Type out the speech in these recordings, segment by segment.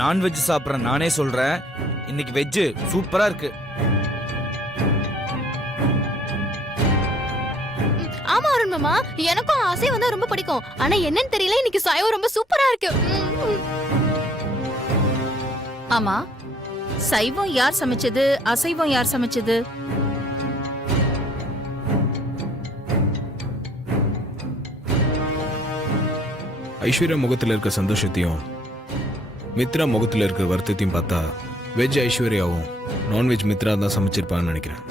Non veg சாப்பிட்ற நானே சொல்றேன், இன்னைக்கு வெஜ் சூப்பரா இருக்கு. ஆமா அருண் மாமா, எனக்கும் அசைவம் தான் ரொம்ப பிடிக்கும். ஆனா என்னன்னு தெரியல, இன்னைக்கு சைவம் ரொம்ப சூப்பரா இருக்கு. ஆமா, சைவம் யார் சமைச்சது, அசைவம் யார் சமைச்சது? ஐஸ்வர்யா முகத்தில் இருக்க சந்தோஷத்தையும் மித்ரா முகத்தில் இருக்கிற வருத்தத்தையும் பார்த்தா வெஜ் ஐஸ்வர்யாவும் நான்வெஜ் மித்ரா தான் சமைச்சிருப்பான்னு நினைக்கிறேன்.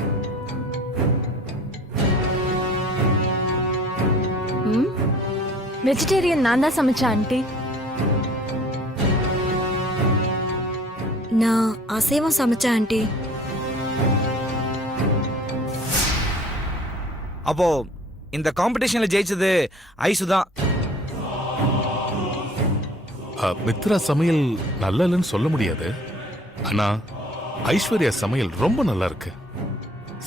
வெஜிடேரியன் நான் தான் சமைச்சேன் ஆண்டி. நான் அசைவம் சமைச்சேன் ஆண்டி. அப்போ இந்த காம்படிஷன்ல ஜெயிச்சது ஐசு தான். மித்ரா சமையல் நல்லா இல்லைன்னு சொல்ல முடியாது. ஆனா ஐஸ்வர்யா சமையல் ரொம்ப நல்லா இருக்கு.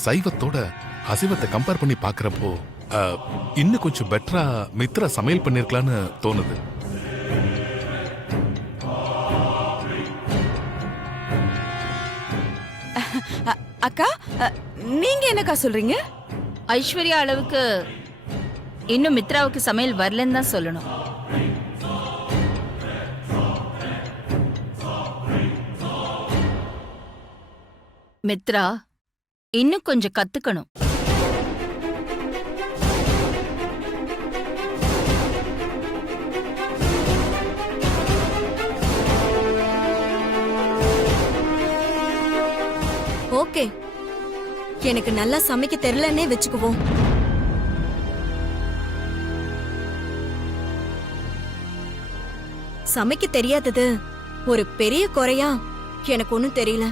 சைவத்தோட அசைவத்தை கம்பேர் பண்ணி பாக்குறப்போ இன்னும் கொஞ்சம் பெட்டரா மித்ரா சமையல் பண்ணிருக்கலான்னு தோணுது. அக்கா, நீங்க என்னக்கா சொல்றீங்க? ஐஸ்வர்யா அளவுக்கு இன்னும் மித்ராவுக்கு சமையல் வரலன்னு தான் சொல்லணும். மித்ரா இன்னும் கொஞ்சம் கத்துக்கணும். ஓகே, எனக்கு நல்லா சமைக்க தெரியலன்னே வச்சுக்குவோம். சமைக்க தெரியாதது ஒரு பெரிய குறையா எனக்கு ஒண்ணும் தெரியல.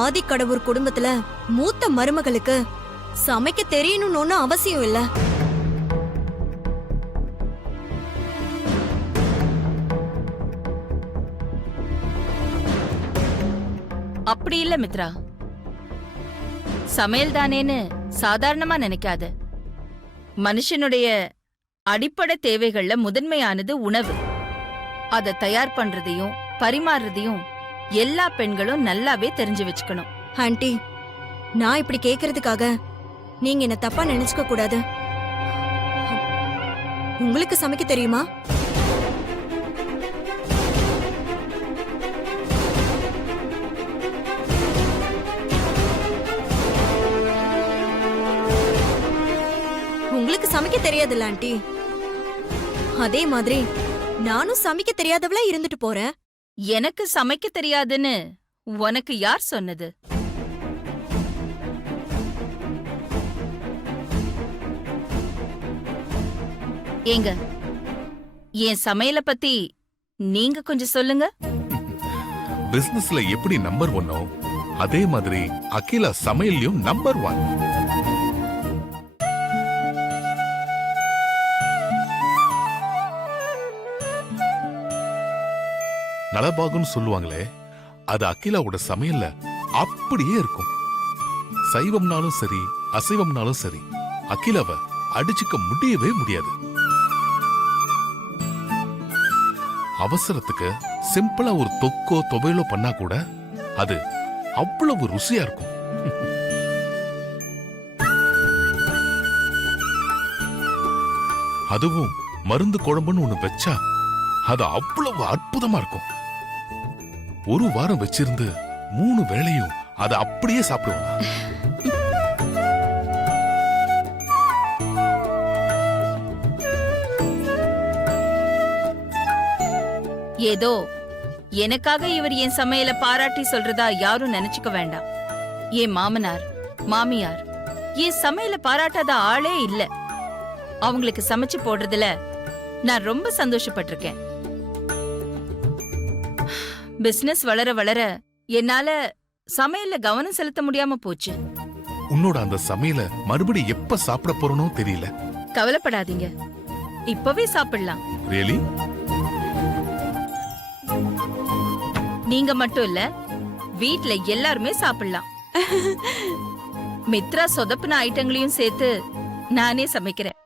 ஆதி கடவுர் குடும்பத்துல மூத்த மருமகளுக்கு சமைக்க தெரியணும்னு ஒண்ணும் அவசியம் இல்ல. அப்படி இல்ல மித்ரா, சமையல் தானேன்னு சாதாரணமா நினைக்காத. மனுஷனுடைய அடிப்படை தேவைகள்ல முதன்மையானது உணவு. அதை தயார் பண்றதையும் பரிமாறுறதையும் எல்லா பெண்களும் நல்லாவே தெரிஞ்சு வச்சுக்கணும். ஆண்டி, நான் இப்படி கேக்குறதுக்காக நீங்க என்ன தப்பா நினைச்சுக்க கூடாது. உங்களுக்கு சமைக்க தெரியுமா? உங்களுக்கு சமைக்க தெரியாதுல்ல ஆண்டி? அதே மாதிரி நானும் சமைக்க தெரியாதவளா இருந்துட்டு போறேன். எனக்கு சமைக்க தெரியாதுன்னு உனக்கு யார் சொன்னது? ஏங்க, என் சமையல பத்தி நீங்க கொஞ்சம் சொல்லுங்க. பிசினஸ்ல எப்படி நம்பர் 1 அதே மாதிரி அகிலா சமையல்லையும் நம்பர் 1. நலபாகுன்னு சொல்லுவாங்களே, அது அகிலாவோட சமையல்ல அப்படியே இருக்கும். சைவம்னாலும் சரி அசைவம்னாலும் சரி அகிலாவை அடிச்சுக்க முடியவே முடியாது. அவசரத்துக்கு சிம்பிளா ஒரு தொக்கோ துவையலோ பண்ணா கூட அது அவ்வளவு ருசியா இருக்கும். அதுவும் மருந்து குழம்புன்னு ஒண்ணு வச்சா அது அவ்வளவு அற்புதமா இருக்கும். ஒரு வாரம் வச்சிருந்து 3 வேளையும் அதை அப்படியே சாப்பிடுவாங்க. ஏதோ எனக்காக இவர் என் சமையல பாராட்டி சொல்றதா யாரும் நினைச்சுக்க வேண்டாம். என் மாமனார் மாமியார் என் சமையல பாராட்டாத ஆளே இல்ல. அவங்களுக்கு சமைச்சு போடுறதுல நான் ரொம்ப சந்தோஷப்பட்டிருக்கேன். பிசினஸ் வளர வளர என்னால சமையல்ல கவனம் செலுத்த முடியாம போச்சு. உன்னோட அந்த சமையல மறுபடி எப்ப சாப்பிட போறனோ தெரியல. கவலைப்படாதீங்க, இப்பவே சாப்பிடலாம். ரியலி? நீங்க மட்டும் இல்ல, வீட்ல எல்லாருமே சாப்பிடலாம். மித்ரா சொதப்புன ஐட்டங்களையும் சேர்த்து நானே சமைக்கிறேன்.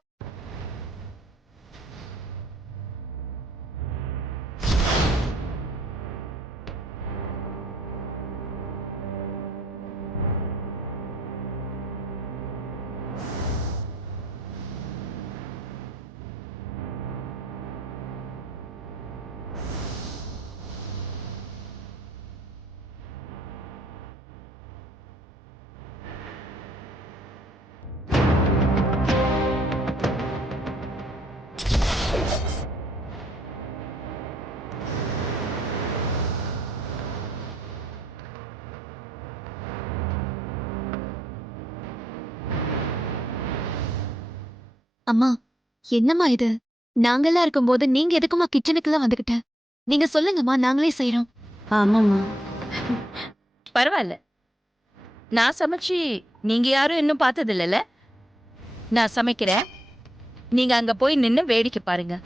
அம்மா என்னம்மா இது நாங்கெல்லாம் இருக்கும்போது நீங்க எதுக்குமா கிச்சனுக்குலாம் வந்துகிட்ட நீங்க சொல்லுங்கம்மா நாங்களே செய்றோம். ஆமாம்மா. பரவாயில்ல. நான் சமைச்சு நீங்க யாரும் இன்னும் பார்த்தது இல்லைல்ல? நான் சமைக்கிறேன். நீங்க அங்க போய் நின்னு வேடிக்கை பாருங்க.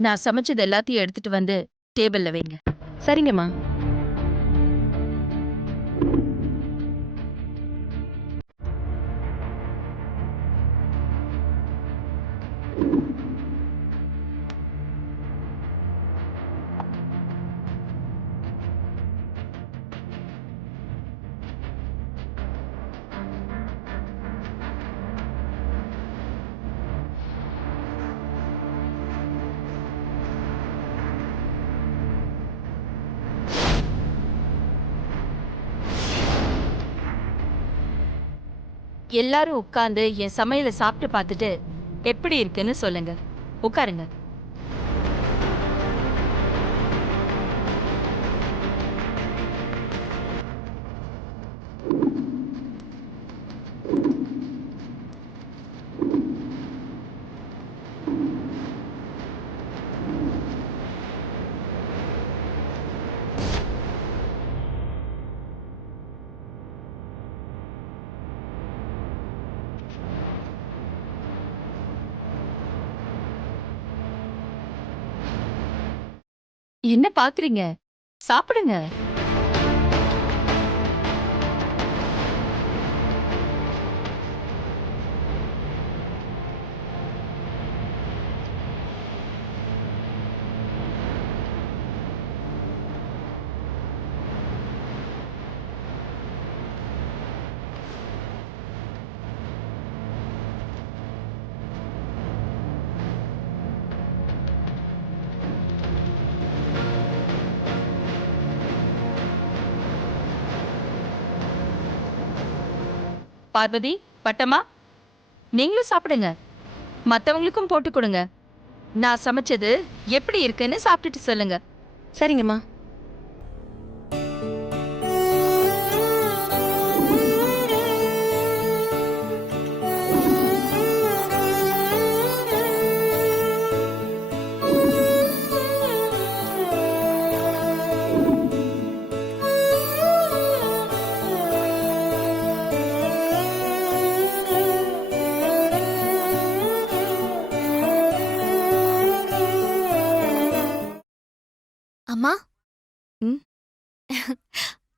நான் சமைச்சது எல்லாத்தையும் எடுத்துட்டு வந்து டேபிள்ல வைங்க. சரிங்கம்மா. எல்லாரும் உட்கார்ந்து என் சமையலை சாப்பிட்டு பார்த்துட்டு எப்படி இருக்குன்னு சொல்லுங்க. உட்காருங்க. என்ன பாக்குறீங்க? சாப்பிடுங்க. பார்வதி, பட்டம்மா, நீங்களும் சாப்பிடுங்க. மத்தவங்களுக்கும் போட்டு கொடுங்க. நான் சமைச்சது எப்படி இருக்குன்னு சாப்பிட்டுட்டு சொல்லுங்க. சரிங்கம்மா.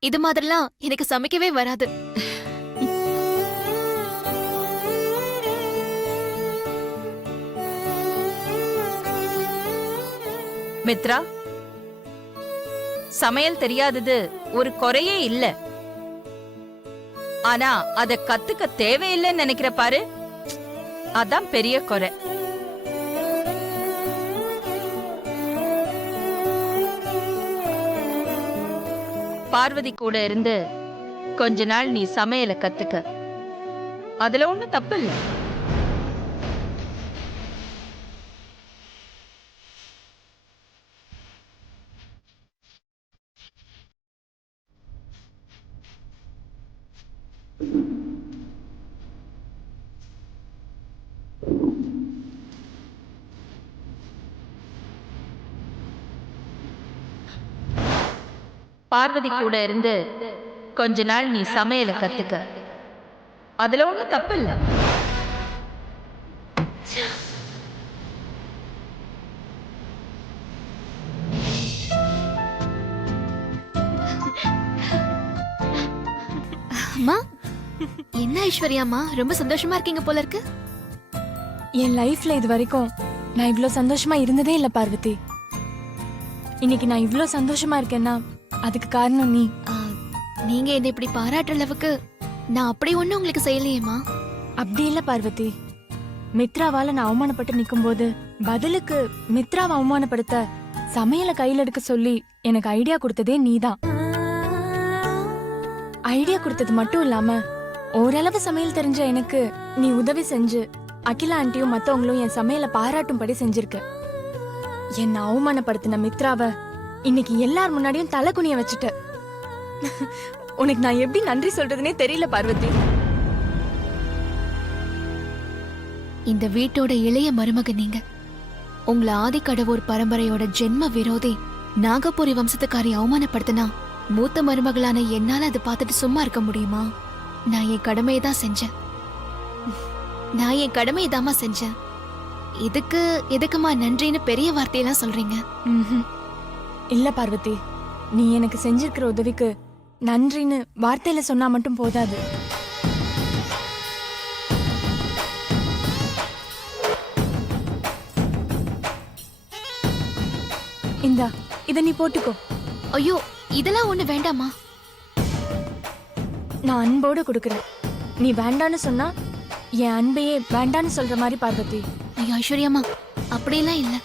இது மாதிரிலாம் எனக்கு சமைக்கவே வராது. மித்ரா, சமையல் தெரியாதது ஒரு குறையே இல்ல. ஆனா அத கத்துக்க தேவையில்லைன்னு நினைக்கிற பாரு, அதான் பெரிய குறை. பார்வதி கூட இருந்து கொஞ்ச நாள் நீ சமையலை கத்துக்க. அதுல ஒண்ணும் தப்பு இல்ல. பார்வதி கூட இருந்து கொஞ்ச நாள் நீ சமையலை கத்துக்க. அதுல ஒண்ணும் தப்பு இல்ல. அம்மா, என்ன ஐஸ்வர்யாம்மா ரொம்ப சந்தோஷமா இருக்கீங்க போல இருக்கு. என் லைஃப்ல இது வரைக்கும் நான் இவ்ளோ சந்தோஷமா இருந்ததே இல்ல பார்வதி. இன்னைக்கு நான் இவ்ளோ சந்தோஷமா இருக்கேன்னா அதுக்கு காரணம் நீ. நீங்க என்ன இப்படி பாராட்டுற அளவுக்கு நான் அப்படி ஒண்ணு உங்களுக்கு செய்யலையேம்மா. அப்படி இல்ல பார்வதி. மித்ராவால நான் அவமானப்பட்டு நிக்கும்போது பதிலுக்கு மித்ராவை அவமானப்படுத்த சமையலை கையில எடுக்க சொல்லி எனக்கு ஐடியா கொடுத்ததே நீதான். ஐடியா கொடுத்தது மட்டும் இல்லாம ஓரளவு சமையல் தெரிஞ்ச எனக்கு நீ உதவி செஞ்சு அகிலா ஆண்டியும் மத்தவங்களும் என் சமையலை பாராட்டும்படி செஞ்சிருக்க. என்ன அவமானப்படுத்தின மித்ராவை இன்னைக்கு எல்லார் முன்னாடியும் தலை குனிய வச்சுட்ட. உனக்கு நான் எப்படி நன்றி சொல்றதுனே தெரியல பார்வதி. இந்த வீட்டோட இளைய மருமக நீங்க. உங்களை ஆதிக்கடவுர் பரம்பரையோட ஜென்ம விரோதி நாகபுரி வம்சத்துக்காரி அவமானப்படுத்தினா மூத்த மருமகளான என்னால அதை பார்த்துட்டு சும்மா இருக்க முடியுமா? நான் என் கடமையை தான் செஞ்சேன். நான் என் கடமையை தாமா செஞ்சேன். இதுக்கு எதுக்குமா நன்றின்னு பெரிய வார்த்தையெல்லாம் சொல்றீங்க? இல்ல பார்வதி, நீ எனக்கு செஞ்சிருக்கிற உதவிக்கு நன்றின்னு வார்த்தையில சொன்னா மட்டும் போதாது. இந்தா, இத நீ போட்டுக்கோ. ஐயோ, இதெல்லாம் ஒண்ணு வேண்டாமா. நான் அன்போடு கொடுக்கறேன். நீ வேண்டான்னு சொன்னா என் அன்பையே வேண்டான்னு சொல்ற மாதிரி பார்வதி. ஐயோ ஐஸ்வர்யாமா, அப்படியெல்லாம் இல்ல.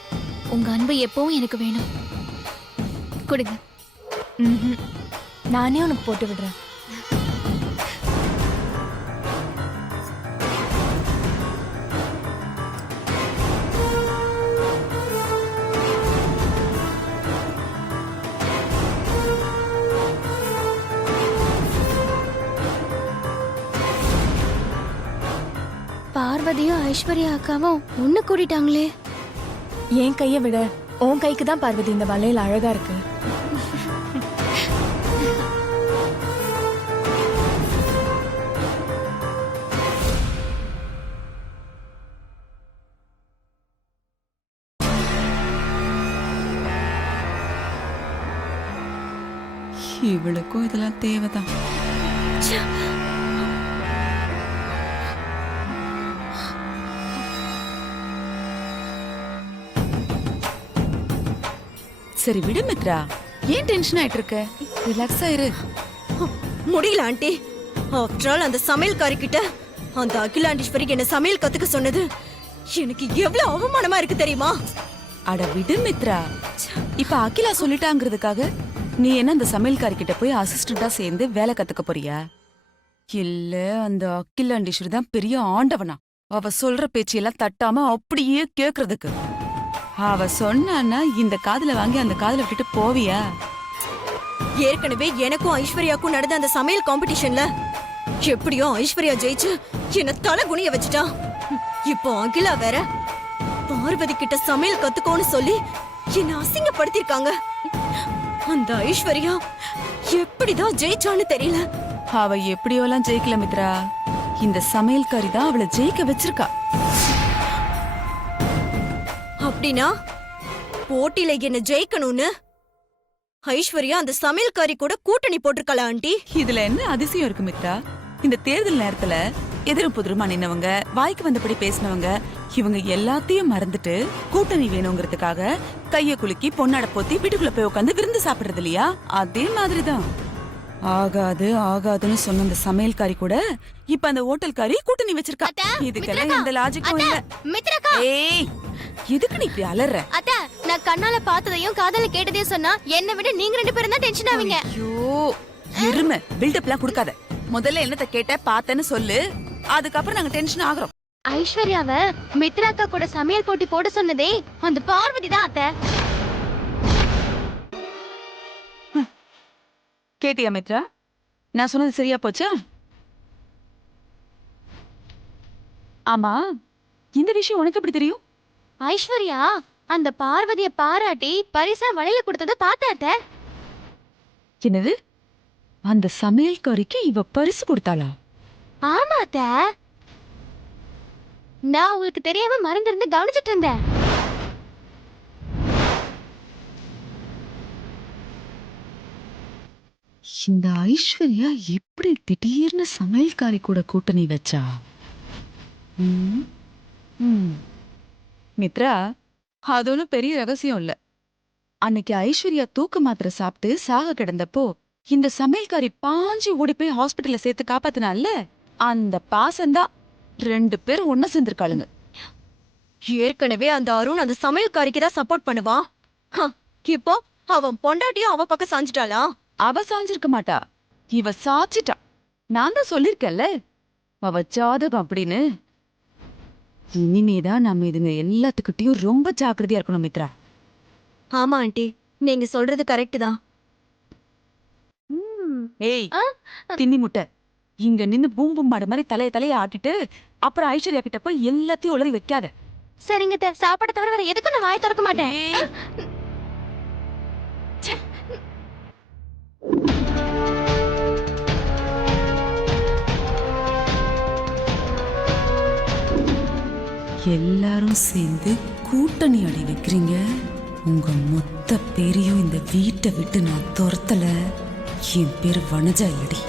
உங்க அன்பு எப்பவும் எனக்கு வேணும். கொடுங்க. நானே உனக்கு போட்டு விடுறேன். பார்வதியும் ஐஸ்வர்யா அக்காவும் ஒண்ணு கூடிட்டாங்களே. என் கைய விட உன் கைக்கு தான் பார்வதி இந்த வளையல் அழகா இருக்கு. இவளுக்கும் இதெல்லாம் தேவைதான். சரி விடு மித்ரா, ஏன் டென்ஷன் ஆயிட்டு இருக்க? ரிலாக்ஸா இரு. முடியல ஆண்டி. ஆஃப்டர் ஆல் அந்த சமையல்காரி கிட்ட அந்த அகிலாண்டீஸ்வரிக்கு என்ன சமையல் கத்துக்க சொன்னது எனக்கு எவ்வளவு அவமானமா இருக்கு தெரியுமா? அட விடு மித்ரா, இப்ப அகிலா சொல்லிட்டாங்கிறதுக்காக நீ என்ன அந்த சமையல்காரி கிட்ட போய் அசிஸ்டண்டா சேர்ந்து வேலை கத்துக்க போறியா? இல்ல அந்த அகிலாண்டீஸ்வரி தான் பெரிய ஆண்டவனா? அவ சொல்ற பேச்சையெல்லாம் தட்டாம அப்படியே கேக்குறதுக்கு அவ சொன்னான்னா இந்த காதுல வாங்கி அந்த காதுல விட்டுட்டு போவியா? ஏற்கனவே எனக்கும் ஐஸ்வர்யாக்கும் நடந்த அந்த சமையல் காம்படிஷன்ல எப்படியோ ஐஸ்வர்யா ஜெயிச்சு என்ன தலை குனிய வச்சுட்டா. இப்போ அகிலா வேற பார்வதி கிட்ட சமையல் கத்துக்கோன்னு சொல்லி என்ன அசிங்கப்படுத்திருக்காங்க. அந்த ஐஸ்வர்யா எப்படிதான் ஜெயிச்சான்னு தெரியல. அவ எப்படியோலாம் ஜெயிக்கல மித்ரா, இந்த சமையல்காரி தான் அவளை ஜெயிக்க வச்சிருக்கா. அப்படின்னா போட்டியில என்ன ஜெயிக்கணும்னு ஐஸ்வர்யா அந்த சமையல்காரி கூட கூட்டணி போட்டிருக்கல ஆண்டி. இதுல என்ன அதிசயம் இருக்கு மித்ரா? இந்த தேர்தல் நேரத்துல எதிரும் புதிருமா நின்னவங்க, வாய்க்கு வந்தபடி பேசினவங்க, இவங்க எல்லாத்தையும் மறந்துட்டு கூட்டணி வேணுங்கிறதுக்காக கைய குலுக்கி பொன்னாட போத்தி வீட்டுக்குள்ள போய் உட்காந்து விருந்து சாப்பிடுறது இல்லையா? அதே மாதிரிதான். ஆகாது ஆகாதுன்னு சொன்ன அந்த சமையல்காரி கூட இப்ப அந்த ஹோட்டல்காரி கூட்டணி வச்சிருக்கா. இதுக்கெல்லாம் எந்த லாஜிக்கும் இல்ல. மித்ராக்கா, ஏய், எதுக்கு நீ இப்படி அலற? அத்த, நான் கண்ணால பார்த்ததையும் காதால கேட்டதையும் சொன்னா என்னை விட நீங்க 2 பேரும் தான் டென்ஷன் ஆவீங்க. ஐயோ, எருமை பில்டப்லாம் கொடுக்காத. முதல்ல என்னத்த கேட்ட பார்த்தேன்னு சொல்லு, அதுக்கப்புறம் நாங்க டென்ஷன் ஆகுறோம். ஐஸ்வர்யாவ மித்ராக்கா கூட சமையல் போட்டி போட சொன்னதே அந்த பார்வதி தான் அத்த. கேட்டியா மித்ரா? நான் சொன்னது சரியா போச்சா? ஆமா, இந்த விஷயம் உனக்கு எப்படி தெரியும்? ஐஸ்வர்யா அந்த பார்வதிய பாராட்டி பரிசா வளையல கொடுத்தத பார்த்தாத்த. என்னது? அந்த சமையல்காரிக்கு இவ பரிசு கொடுத்தாளா? ஆமா அத்த, நான் உங்களுக்கு தெரியாம மறந்திருந்து கவனிச்சிட்டு இருந்தேன். இந்த ஐஸ்வர்யா எப்படி திடீர்னு சமையல்காரி கூட கூட்டணி வச்சா? மித்ரா, அது ஒன்றும் பெரிய ரகசியம் இல்ல. அன்னைக்கு ஐஸ்வர்யா தூக்க மாத்திரை சாப்பிட்டு சாக கிடந்தப்போ இந்த சமையல்காரி பாஞ்சு ஓடி போய் ஹாஸ்பிட்டல்ல சேர்த்து காப்பாத்தினால, அந்த பாசம்தான் 2 பேரும் ஒன்னா சேர்ந்திருக்காளுங்க. ஏற்கனவே அந்த அருண் அந்த சமையல்காரிக்கு தான் சப்போர்ட் பண்ணுவான். இப்போ அவன் பொண்டாட்டியும் அவ பக்கம் சாஞ்சிட்டாளா? அவ சாஞ்சிருக்க மாட்டா, இவ சாச்சிட்டா. நான் தான் சொல்லிருக்கேன்ல, அவ ஜாதகம் அப்படின்னு. இனிமேதான் நம்ம இதுங்க எல்லாத்துக்கிட்டையும் ரொம்ப ஜாக்கிரதையா இருக்கணும் மித்ரா. ஆமா ஆண்டி, நீங்க சொல்றது கரெக்ட் தான். ஏய், தின்னி முட்டை, இங்க நின்னு பூம் பூம் மாடு மாதிரி தலைய ஆட்டிட்டு அப்புறம் ஐஸ்வர்யா கிட்ட போய் எல்லாத்தையும் உளறி வைக்காத. சரிங்க அத்தை, சாப்பாடு தவிர வேற எதுக்கும் நான் வாய் திறக்க மாட்டேன். எல்லாரும் சேர்ந்து கூட்டணி அடி வைக்கிறீங்க. உங்க மொத்த பேரையும் இந்த வீட்டை விட்டு நான் துரத்தல. என் பேர் வனஜா இல்லடி.